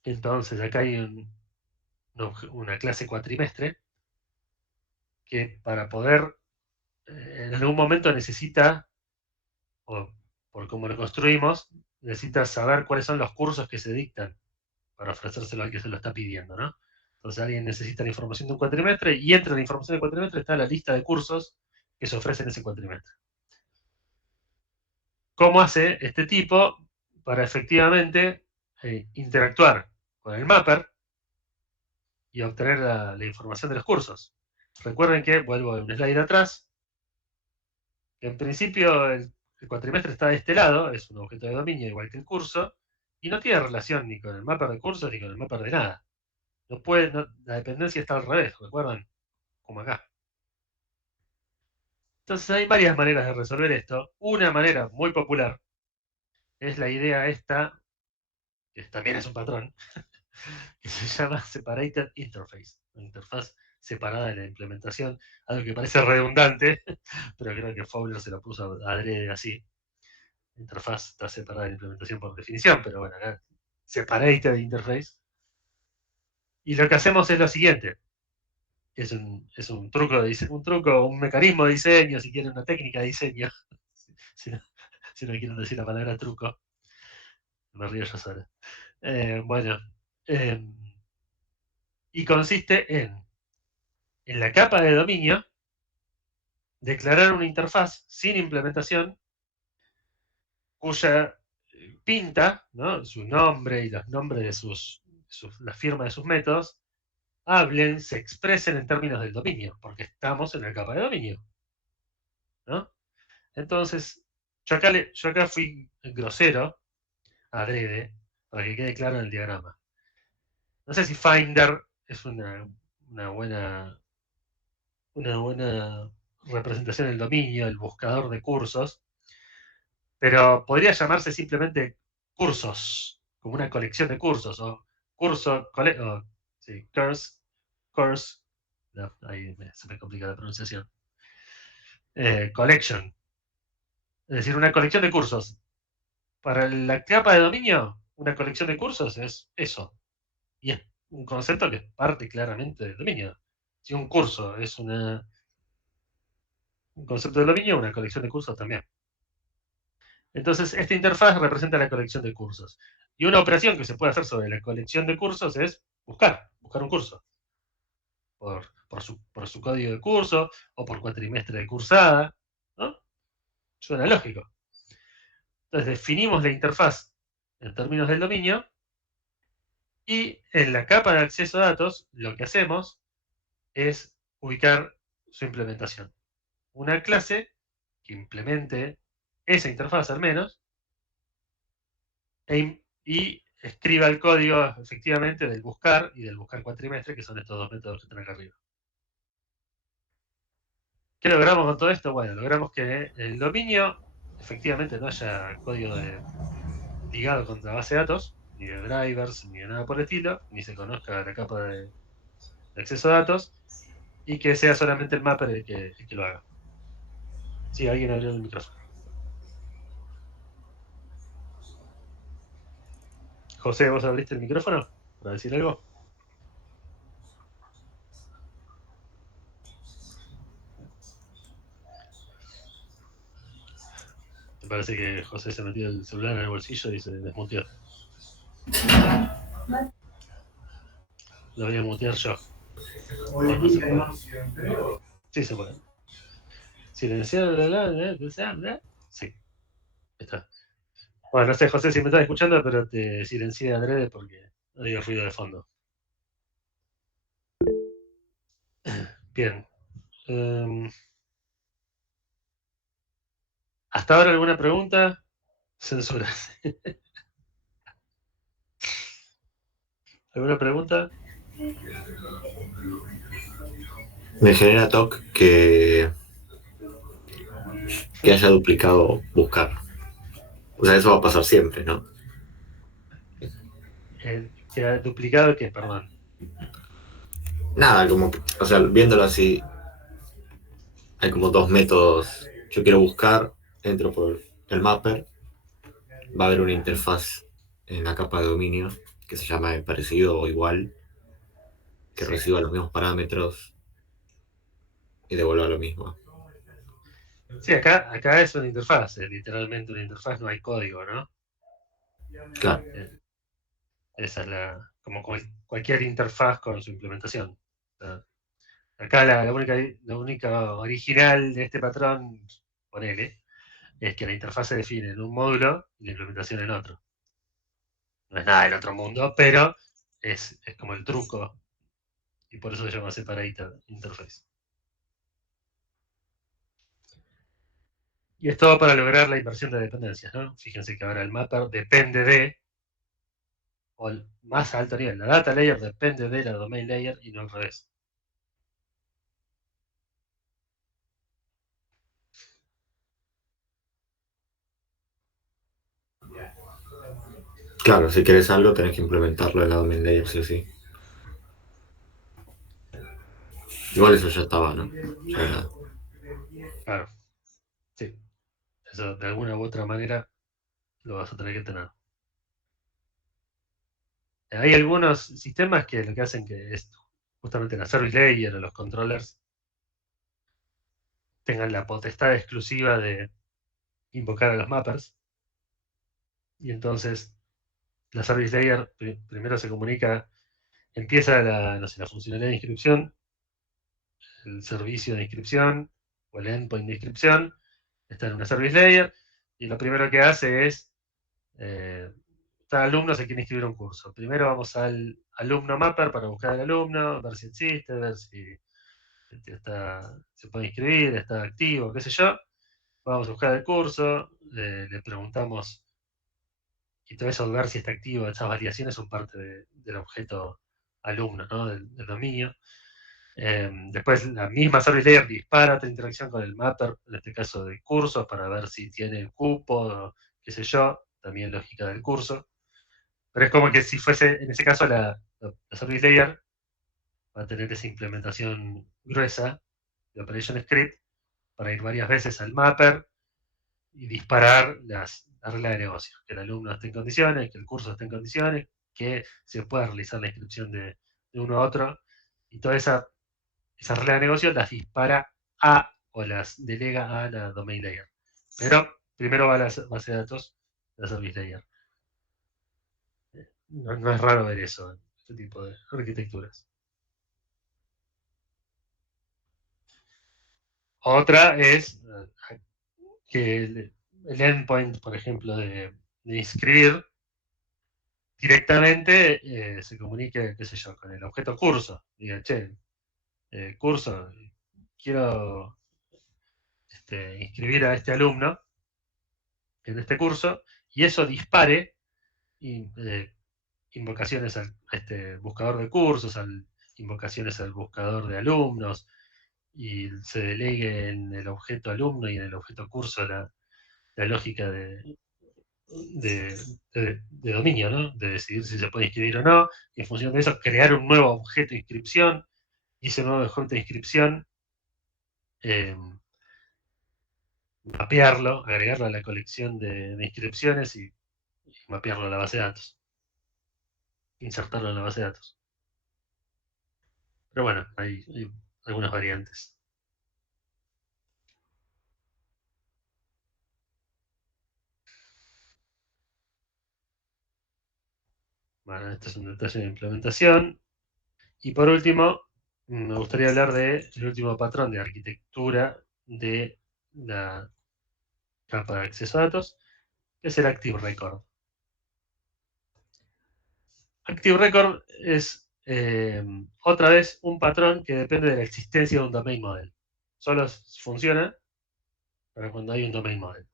Entonces, acá hay una clase cuatrimestre que para poder, en algún momento necesita, o por cómo lo construimos, necesita saber cuáles son los cursos que se dictan para ofrecérselo al que se lo está pidiendo, ¿no? Entonces alguien necesita la información de un cuatrimestre y entre la información del cuatrimestre está la lista de cursos que se ofrecen ese cuatrimestre. ¿Cómo hace este tipo para efectivamente interactuar con el mapper y obtener la información de los cursos? Recuerden que, vuelvo a un slide atrás, que en principio el cuatrimestre está de este lado, es un objeto de dominio igual que el curso, y no tiene relación ni con el mapper de cursos ni con el mapper de nada. La dependencia está al revés, ¿recuerdan? Como acá. Entonces hay varias maneras de resolver esto. Una manera muy popular es la idea esta, que también es un patrón, que se llama Separated Interface, una interfaz separada de la implementación, algo que parece redundante, pero creo que Fowler se lo puso adrede así. La interfaz está separada de la implementación por definición, pero bueno, acá Separated Interface. Y lo que hacemos es lo siguiente. Es un truco, un mecanismo de diseño, si quieren, una técnica de diseño. si no quieren decir la palabra truco. Me río yo sola. Bueno, y consiste en la capa de dominio, declarar una interfaz sin implementación cuya pinta, ¿no? Su nombre y los nombres de la firma de sus métodos, hablen, se expresen en términos del dominio, porque estamos en la capa de dominio, ¿no? Entonces, yo acá fui grosero, adrede, para que quede claro en el diagrama. No sé si Finder es una buena representación del dominio, el buscador de cursos, pero podría llamarse simplemente cursos, como una colección de cursos, o course, no, ahí se me complica la pronunciación, collection, es decir, una colección de cursos. Para la capa de dominio, una colección de cursos es eso, y es un concepto que parte claramente del dominio. Si un curso es un concepto de dominio, una colección de cursos también. Entonces, esta interfaz representa la colección de cursos. Y una operación que se puede hacer sobre la colección de cursos es buscar un curso. Por su código de curso o por cuatrimestre de cursada. ¿No? Suena lógico. Entonces, definimos la interfaz en términos del dominio y en la capa de acceso a datos lo que hacemos es ubicar su implementación. Una clase que implemente esa interfaz al menos y escriba el código efectivamente del buscar y del buscar cuatrimestre, que son estos dos métodos que están acá arriba. ¿Qué logramos con todo esto? Bueno, logramos que el dominio efectivamente no haya código ligado contra base de datos, ni de drivers, ni de nada por el estilo, ni se conozca la capa de acceso a datos, y que sea solamente el mapper el que lo haga. Sí, alguien abrió el micrófono. José, ¿vos abriste el micrófono para decir algo? Me parece que José se metió el celular en el bolsillo y se desmuteó. Lo voy a mutear yo. No se puede. Sí se puede. Silenciar, sí, está. Bueno, no sé, José, si me estás escuchando, pero te silencié adrede porque había ruido de fondo. Bien. ¿Hasta ahora alguna pregunta? Censura. ¿Alguna pregunta? Me genera toque que haya duplicado buscar. O sea, eso va a pasar siempre, ¿no? ¿Que ha duplicado qué? Perdón. Nada, como, o sea, viéndolo así, hay como dos métodos. Yo quiero buscar, entro por el mapper, va a haber una interfaz en la capa de dominio que se llama parecido o igual, que Sí. reciba los mismos parámetros y devuelva lo mismo. Sí, acá es una interfaz, literalmente una interfaz, no hay código, ¿no? Claro. Esa es como cualquier interfaz con su implementación. Acá la única original de este patrón, ponele, es que la interfaz se define en un módulo y la implementación en otro. No es nada del otro mundo, pero es como el truco. Y por eso se llama Separator Interface. Y es todo para lograr la inversión de dependencias, ¿no? Fíjense que ahora el mapper depende de, o el más alto nivel, la data layer depende de la domain layer y no al revés. Claro, si quieres algo tenés que implementarlo en la domain layer, sí o sí. Igual eso ya estaba, ¿no? Ya era. Claro, sí. Eso de alguna u otra manera lo vas a tener que tener. Hay algunos sistemas que lo que hacen que es justamente la service layer o los controllers tengan la potestad exclusiva de invocar a los mappers. Y entonces la service layer primero se comunica, empieza la funcionalidad de inscripción, el servicio de inscripción o el endpoint de inscripción, está en una service layer, y lo primero que hace es, cada alumno se quiere inscribir a un curso. Primero vamos al alumno mapper para buscar al alumno, ver si existe, ver si se puede inscribir, está activo, qué sé yo. Vamos a buscar el curso, le preguntamos, y todo eso, ver si está activo. Esas variaciones son parte del objeto alumnos, ¿no? del dominio. Después la misma service layer dispara otra interacción con el mapper, en este caso del curso, para ver si tiene el cupo, qué sé yo, también lógica del curso. Pero es como que si fuese, en ese caso, la service layer va a tener esa implementación gruesa de Operation Script para ir varias veces al mapper y disparar la regla de negocio, que el alumno esté en condiciones, que el curso esté en condiciones, que se pueda realizar la inscripción de uno a otro, y toda esa regla de negocio las dispara a o las delega a la domain layer. Pero primero va a la base de datos, la service layer. No es raro ver eso en este tipo de arquitecturas. Otra es que el endpoint, por ejemplo, de inscribir directamente se comunique, qué sé yo, con el objeto curso. Diga, che, curso, quiero inscribir a este alumno en este curso, y eso dispare invocaciones a este buscador de cursos, invocaciones al buscador de alumnos, y se delegue en el objeto alumno y en el objeto curso la lógica de dominio, ¿no? De decidir si se puede inscribir o no, y en función de eso crear un nuevo objeto de inscripción, y ese nuevo objeto de inscripción mapearlo, agregarlo a la colección de inscripciones y mapearlo a la base de datos, insertarlo en la base de datos. Pero bueno, hay algunas variantes. Bueno, este es un detalle de implementación. Y por último, me gustaría hablar del último patrón de arquitectura de la capa de acceso a datos, que es el Active Record. Active Record es otra vez un patrón que depende de la existencia de un domain model. Solo funciona para cuando hay un domain model.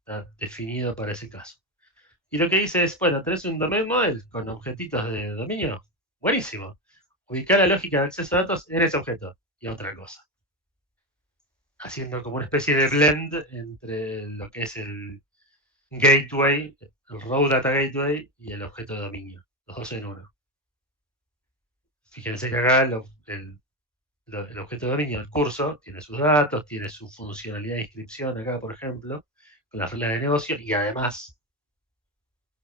Está definido para ese caso. Y lo que dice es, bueno, tenés un domain model con objetitos de dominio. Buenísimo. Ubicar la lógica de acceso a datos en ese objeto y otra cosa. Haciendo como una especie de blend entre lo que es el gateway, el raw data gateway y el objeto de dominio. Los dos en uno. Fíjense que acá el objeto de dominio, el curso, tiene sus datos, tiene su funcionalidad de inscripción acá, por ejemplo, con las reglas de negocio, y además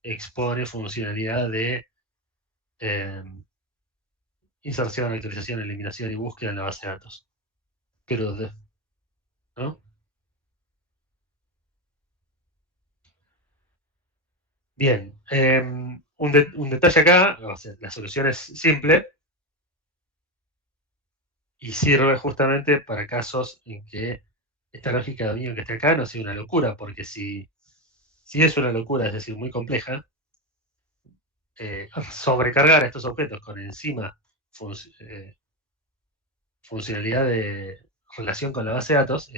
expone funcionalidad de inserción, actualización, eliminación y búsqueda en la base de datos. Pero, ¿no? Bien, un detalle acá, o sea, la solución es simple y sirve justamente para casos en que esta lógica de dominio que está acá no sea una locura, porque si es una locura, es decir, muy compleja, sobrecargar a estos objetos con encima funcionalidad de relación con la base de datos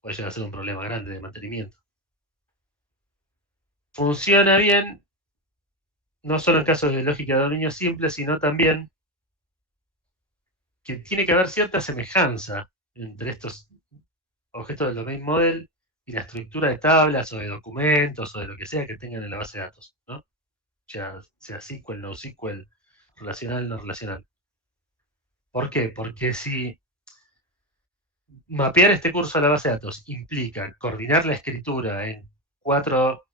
puede llegar a ser un problema grande de mantenimiento. Funciona bien, no solo en casos de lógica de dominio simple, sino también que tiene que haber cierta semejanza entre estos objetos del domain model y la estructura de tablas o de documentos o de lo que sea que tengan en la base de datos, ¿no? Ya sea SQL, NoSQL, relacional, no relacional. ¿Por qué? Porque si mapear este curso a la base de datos implica coordinar la escritura en 4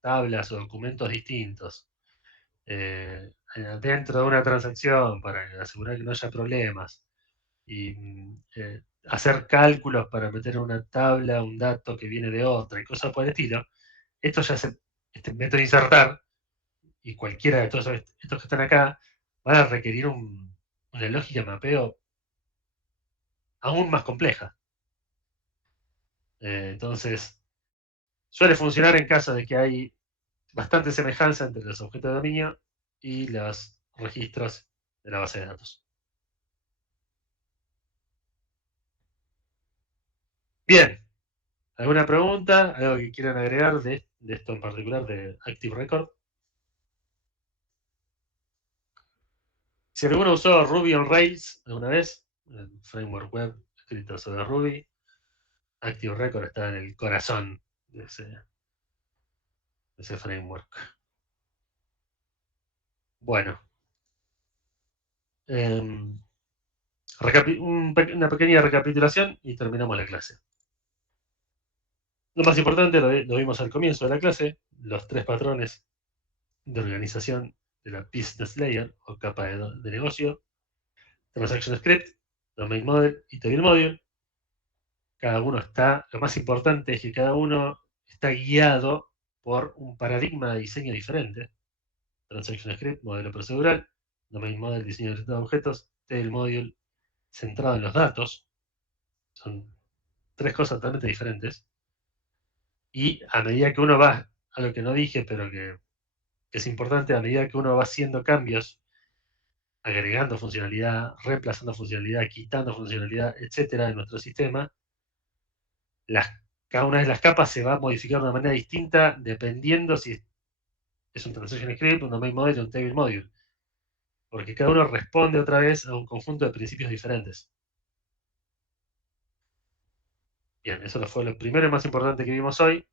tablas o documentos distintos dentro de una transacción para asegurar que no haya problemas y hacer cálculos para meter en una tabla un dato que viene de otra y cosas por el estilo, esto ya este método de insertar y cualquiera de todos estos que están acá van a requerir una lógica de mapeo aún más compleja. Entonces, suele funcionar en caso de que hay bastante semejanza entre los objetos de dominio y los registros de la base de datos. Bien, ¿alguna pregunta? ¿Algo que quieran agregar de esto en particular de Active Record? Si alguno usó Ruby on Rails alguna vez, el framework web escrito sobre Ruby, Active Record está en el corazón de ese framework. Bueno. Una pequeña recapitulación y terminamos la clase. Lo más importante lo vimos al comienzo de la clase, los 3 patrones de organización de la Business Layer o capa de negocio: Transaction Script, Domain Model y Table Module. Cada uno lo más importante es que cada uno está guiado por un paradigma de diseño diferente. Transaction Script, modelo procedural; Domain Model, diseño de objetos; Table Module, centrado en los datos. Son 3 cosas totalmente diferentes. Y a medida que uno va, algo que no dije, pero que es importante, a medida que uno va haciendo cambios, agregando funcionalidad, reemplazando funcionalidad, quitando funcionalidad, etcétera, en nuestro sistema, cada una de las capas se va a modificar de una manera distinta dependiendo si es un Transaction Script, un Domain Model o un Table Module. Porque cada uno responde otra vez a un conjunto de principios diferentes. Bien, eso fue lo primero y más importante que vimos hoy.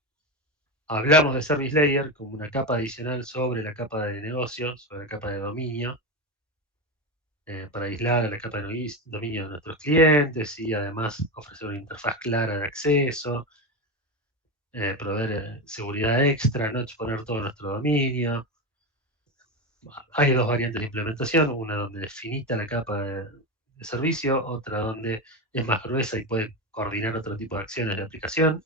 Hablamos de Service Layer como una capa adicional sobre la capa de negocio, sobre la capa de dominio, para aislar a la capa de dominio de nuestros clientes y además ofrecer una interfaz clara de acceso, proveer seguridad extra, no exponer todo nuestro dominio. Hay 2 variantes de implementación, una donde es finita la capa de servicio, otra donde es más gruesa y puede coordinar otro tipo de acciones de aplicación.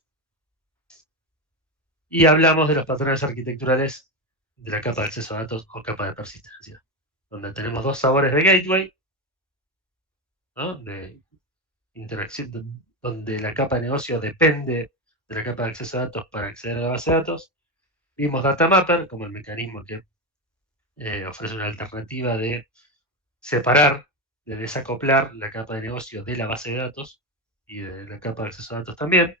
Y hablamos de los patrones arquitecturales de la capa de acceso a datos o capa de persistencia, donde tenemos 2 sabores de gateway, ¿no? De interacción, donde la capa de negocio depende de la capa de acceso a datos para acceder a la base de datos. Vimos Data Mapper como el mecanismo que ofrece una alternativa de separar, de desacoplar la capa de negocio de la base de datos y de la capa de acceso a datos también.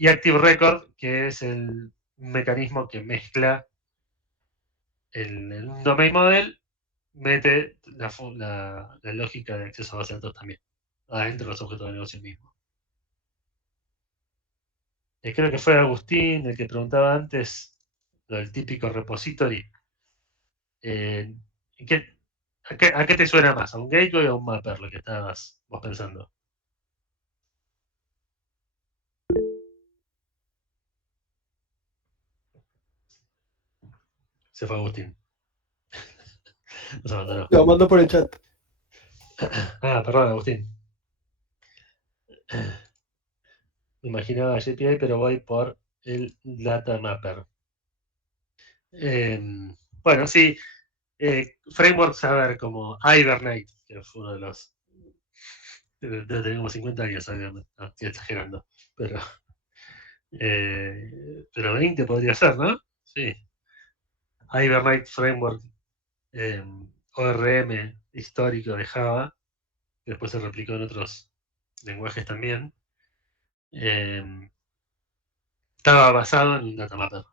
Y Active Record, que es el mecanismo que mezcla en un domain model, mete la lógica de acceso a base de datos también, adentro de los objetos de negocio mismo. Creo que fue Agustín el que preguntaba antes lo del típico repository. ¿A qué te suena más? ¿A un gateway o a un mapper lo que estabas vos pensando? Se fue Agustín. Nos abandonó. Lo mando por el chat. Ah, perdón, Agustín. Me imaginaba JPI, pero voy por el Data Mapper. Bueno, sí. Frameworks, a ver, como Hibernate, que fue uno de los... Tenemos 50 años, no, estoy exagerando, pero 20 podría ser, ¿no? Sí. Hibernate Framework, ORM histórico de Java, que después se replicó en otros lenguajes también. Estaba basado en un Data Mapper.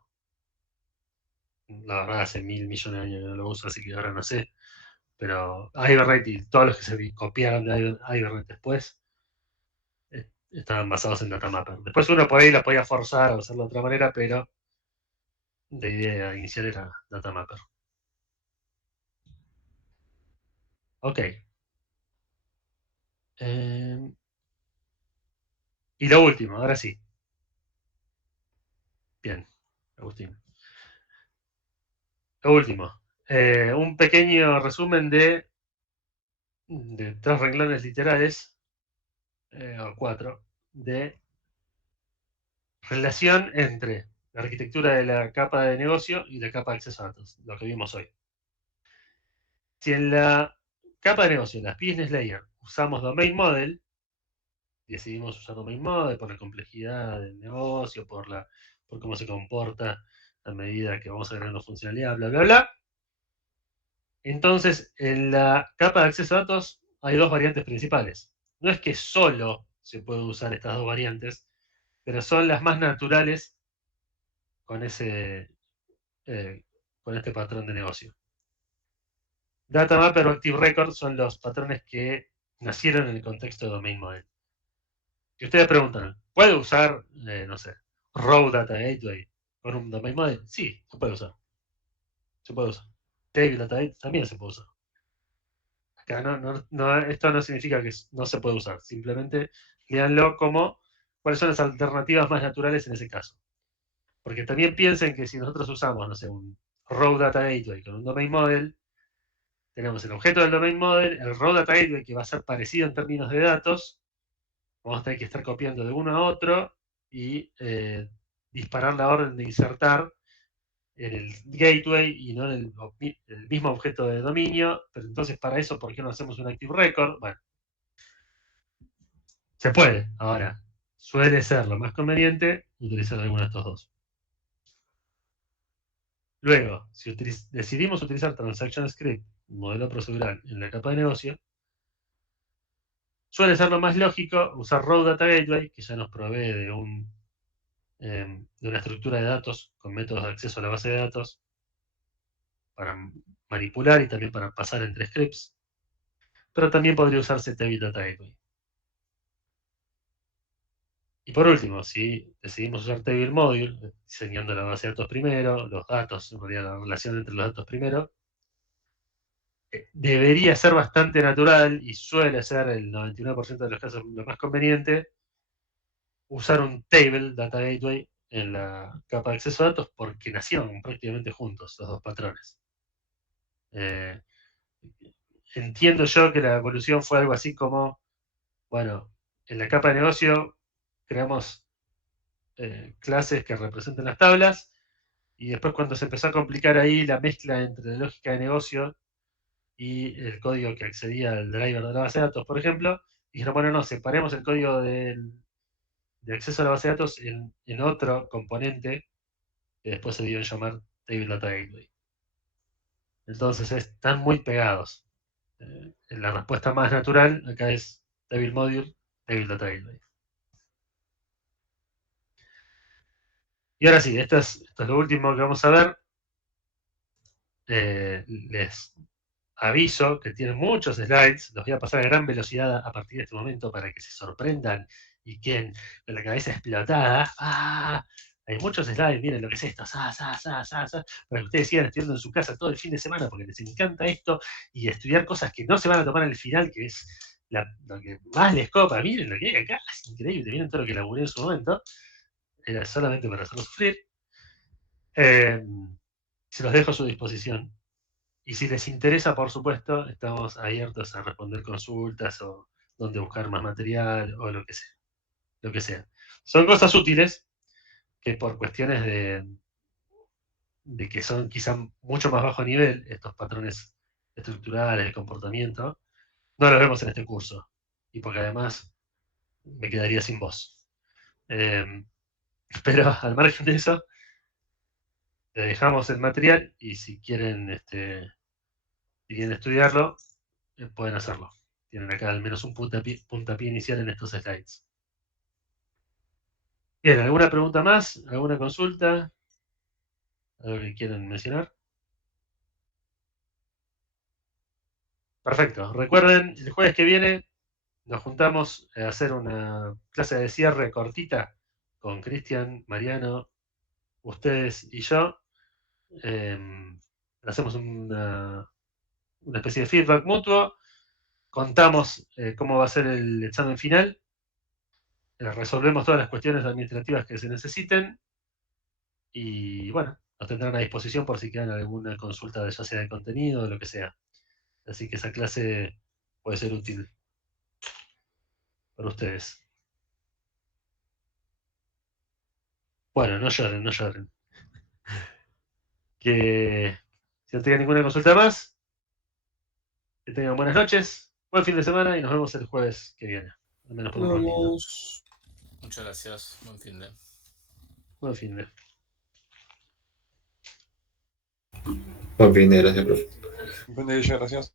La verdad, hace 1000 millones de años que no lo uso, así que ahora no sé. Pero Hibernate y todos los que se copiaron de Hibernate después estaban basados en Data Mapper. Después uno por ahí la podía forzar a hacerlo de otra manera, pero la idea inicial era Data Mapper. Ok. Y lo último, ahora sí. Bien, Agustín. Lo último. Un pequeño resumen de 3 renglones literales, o 4, de relación entre la arquitectura de la capa de negocio y la capa de acceso a datos, lo que vimos hoy. Si en la capa de negocio, en la Business Layer, usamos Domain Model, decidimos usar Domain Model por la complejidad del negocio, por cómo se comporta a medida que vamos agregando funcionalidad, bla, bla, bla. Entonces, en la capa de acceso a datos hay 2 variantes principales. No es que solo se puede usar estas 2 variantes, pero son las más naturales con este patrón de negocio. Data Mapper o Active Record son los patrones que nacieron en el contexto de Domain Model. Si ustedes preguntan, ¿puede usar, no sé, Raw Data Gateway con un Domain Model? Sí, se puede usar. Se puede usar. Table Data Gateway también se puede usar. Acá esto no significa que no se puede usar. Simplemente léanlo como cuáles son las alternativas más naturales en ese caso. Porque también piensen que si nosotros usamos, no sé, un Raw Data Gateway con un Domain Model, tenemos el objeto del Domain Model, el Raw Data Gateway que va a ser parecido en términos de datos, vamos a tener que estar copiando de uno a otro y disparar la orden de insertar en el gateway y no en el mismo objeto de dominio. Pero entonces, para eso, ¿por qué no hacemos un Active Record? Bueno, se puede. Ahora, suele ser lo más conveniente utilizar alguno de estos dos. Luego, si decidimos utilizar Transaction Script, un modelo procedural, en la capa de negocio, suele ser lo más lógico usar Raw Data Gateway, que ya nos provee de una estructura de datos con métodos de acceso a la base de datos para manipular y también para pasar entre scripts. Pero también podría usarse Table Data Gateway. Y por último, si decidimos usar Table Module, diseñando la base de datos primero, los datos, en realidad la relación entre los datos primero, debería ser bastante natural y suele ser el 99% de los casos lo más conveniente usar un Table Data Gateway en la capa de acceso a datos porque nacieron prácticamente juntos los dos patrones. Entiendo yo que la evolución fue algo así como, bueno, en la capa de negocio creamos clases que representen las tablas y después cuando se empezó a complicar ahí la mezcla entre la lógica de negocio y el código que accedía al driver de la base de datos, por ejemplo, dijeron, bueno, no, separemos el código de acceso a la base de datos en otro componente que después se dio en llamar Table Data Gateway. Entonces están muy pegados. La respuesta más natural acá es Table Module, Table Data Gateway. Y ahora sí, esto es lo último que vamos a ver. Les aviso que tienen muchos slides, los voy a pasar a gran velocidad a partir de este momento para que se sorprendan y queden con la cabeza explotada. Hay muchos slides, miren lo que es esto, para que ustedes sigan estudiando en su casa todo el fin de semana porque les encanta esto y estudiar cosas que no se van a tomar al final, que es lo que más les copa. Miren lo que hay acá, es increíble, miren todo lo que laburé en su momento. Era solamente para hacerlos sufrir. Se los dejo a su disposición. Y si les interesa, por supuesto, estamos abiertos a responder consultas o dónde buscar más material o lo que sea. Lo que sea. Son cosas útiles que por cuestiones de que son quizá mucho más bajo nivel, estos patrones estructurales de comportamiento, no los vemos en este curso. Y porque además me quedaría sin voz. Pero al margen de eso, les dejamos el material y si quieren estudiarlo, pueden hacerlo. Tienen acá al menos un puntapié inicial en estos slides. Bien, ¿alguna pregunta más? ¿Alguna consulta? ¿Algo que quieran mencionar? Perfecto. Recuerden, el jueves que viene nos juntamos a hacer una clase de cierre cortita con Cristian, Mariano, ustedes y yo. Hacemos una especie de feedback mutuo. Contamos cómo va a ser el examen final. Resolvemos todas las cuestiones administrativas que se necesiten. Y bueno, nos tendrán a disposición por si quedan alguna consulta, ya sea de contenido o lo que sea. Así que esa clase puede ser útil para ustedes. Bueno, no lloren, no lloren. Que si no tengan ninguna consulta más, que tengan buenas noches, buen fin de semana y nos vemos el jueves que viene. Al menos por un ratito. Muchas gracias. Buen fin de. Buen fin de. Buen fin de, gracias, profe. Buen día, gracias.